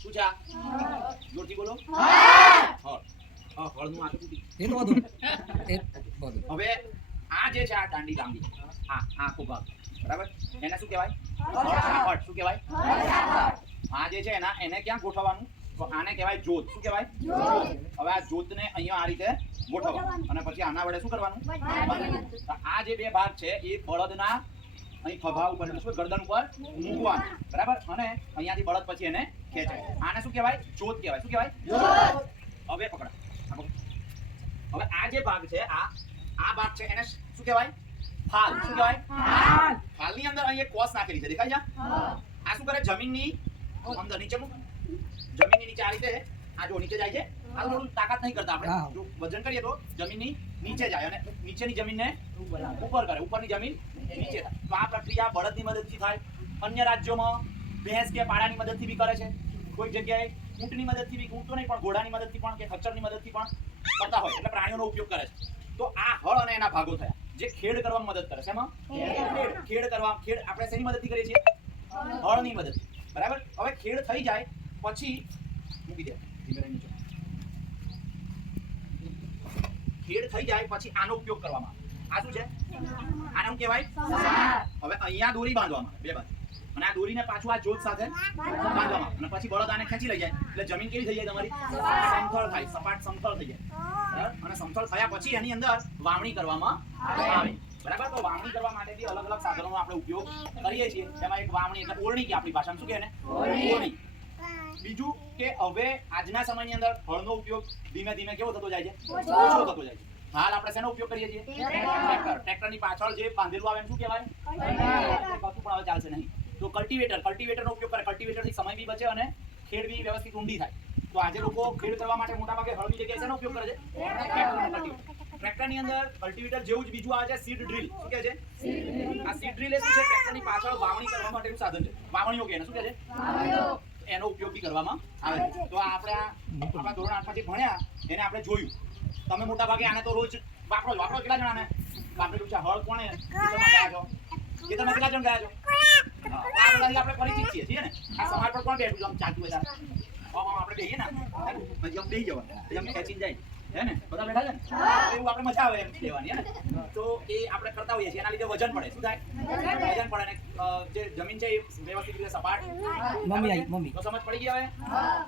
શું છે આ? જોરથી બોલો. હળનું આટલું તૂટી. એ તો બધું એ બધું હવે આ જે છે આ દાંડી લાંબી આ આખો ભાગ બરાબર એને શું કહેવાય? હળ. શું કહેવાય? આ જે છે એને ક્યાં ગોઠવવાનું? તો આને કહેવાય જોત. શું કહેવાય? હવે આ જોતને અહીંયા આ રીતે ગોઠવવાનું અને પછી આના વડે શું કરવાનું? તો આ જે બે ભાગ છે એ બળદના અહીં ખભા ઉપર શું ગરદન ઉપર મૂકવાનું બરાબર અને અહીંયાથી બળદ પછી એને ખેંચાય. આને શું કહેવાય? જોત કહેવાય. શું કહેવાય? હવે પકડા. હવે આ જે ભાગ છે આ ભાગ છે એને શું કહેવાય? ફાલ. શું કહેવાય? ફાલની અંદર અહીં એક કોસ નાખેલી છે દેખાય છે? આ શું કરે? જમીનની અંદર નીચે જમીનની નીચે આ રીતે આ જો નીચે જાય છે. આ થોડું તાકાત નહીં કરતા આપણે જો વજન કરીએ તો જમીનની નીચે જાય અને નીચેની જમીનને ઉપર કરે, ઉપરની જમીન નીચે થાય. તો આ પ્રક્રિયા બળદની મદદથી થાય. અન્ય રાજ્યોમાં ભેંસ કે પાડાની મદદથી બી કરે છે. કોઈ જગ્યાએ ઊંટની મદદથી બી, ઊંટ તો નહીં પણ ઘોડાની મદદથી પણ કે ખચ્ચરની મદદથી પણ કરતા હોય એટલે પ્રાણીઓનો ઉપયોગ કરે છે. તો આ હળ અને એના ભાગો થયા જે ખેડ કરવામાં મદદ કરે છે. એમાં ખેડ આપણે શેની મદદથી કરીએ છીએ? હળની મદદથી બરાબર. હવે ખેડ થઈ જાય પછી મૂકી દે ધીમે નીચે. ખેડ થઈ જાય પછી આનો ઉપયોગ કરવામાં આવે. આ શું છે? આને શું કહેવાય? હવે અહીંયા દોરી બાંધવામાં આવે બે બાજુ અને આ દોરીને પાછું આ જોત સાથે બાંધવામાં આવે અને પછી બળદ આને ખેંચી લઈ જાય એટલે જમીન કેવી થઈ જાય તમારી? સમથળ થાય, સપાટ સમથળ થઈ જાય બરાબર. અને સમથળ થયા પછી એની અંદર વાવણી કરવામાં આવે બરાબર. તો વાવણી કરવા માટે બી અલગ અલગ સાધનોનો આપણે ઉપયોગ કરીએ છીએ. એમાં એક વાવણી એટલે ઓરણી કે આપણી ભાષામાં શું કહે ને? ઓરણી. બીજું કે હવે આજના સમયની અંદર હળનો ઉપયોગ ધીમે ધીમે કેવો થતો જાય છે? ઓછો થતો જાય છે. હાલ આપણે શેનો ઉપયોગ કરીએ છીએ? ટ્રેક્ટરની પાછળ જે બાંધેલું આવે શું કહેવાય? કશું પણ હવે ચાલશે નહીં તો કલ્ટિવેટરનો ઉપયોગ કરે. કલ્ટિવેટરથી સમય બી બચે અને ખેડ બી વ્યવસ્થિત ઊંડી થાય. તો આજે લોકો ખેડ કરવા માટે મોટા ભાગે હળની જગ્યાએ શેનો ઉપયોગ કરે છે? ટ્રેક્ટરની અંદર કલ્ટિવેટર જેવું જ બીજું આવે છે સીડ ડ્રીલ. શું કહે છે? આ સીડ ડ્રીલ એ શું છે? ટ્રેક્ટરની પાછળ વાવણી કરવા માટેનું સાધન છે. વાવણીઓ કહે શું કહે છે? એનો ઉપયોગ બી કરવામાં આવે છે. તો આપણા ધોરણ 8 માંથી ભણ્યા એને આપણે જોયું. તમે મોટા ભાગે આને તો રોજ વાપરો કેટલા જણાને વાપરેલું છે? હળ કોણે ગયા છો? કે તમે કેટલા જણ ગયા છો? આ બધાથી આપણે પરિચિત છીએ ને. આ સમાજ પર કોણ બેઠું આમ ચાલતું હોય આપણે બેહીએ ને પછી આમ બેહી જવાનું પછી આમ ખેંચીને જાય હે ને બધા બેઠા છે ને એવું આપણે મજા આવે એમ લેવાની હે ને. તો એ આપણે કરતા હોઈએ છીએ એના લીધે વજન પડે. શું થાય? વજન પડે ને જે જમીન છે એ વ્યવસ્થિત રીતે સપાટ મમ્મી તો સમજ પડી ગઈ.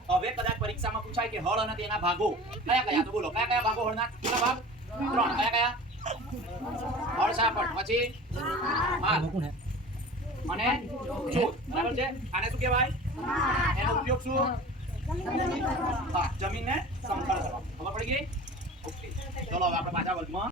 હવે કદાચ પરીક્ષામાં પૂછાય કે હળ અને તેના ભાગો કયા તો બોલો કયા ભાગો હળના? કેટલા ભાગ? 3. કયા? હળ, સાપટ, પછી હાલ અને જોત બરાબર છે. આને શું કહેવાય? એનો ઉપયોગ શું? જમીનને સમતળ કરવા. ખબર પડી ગઈ? ઓકે ચલો હવે આપણે પાછા વર્ગમાં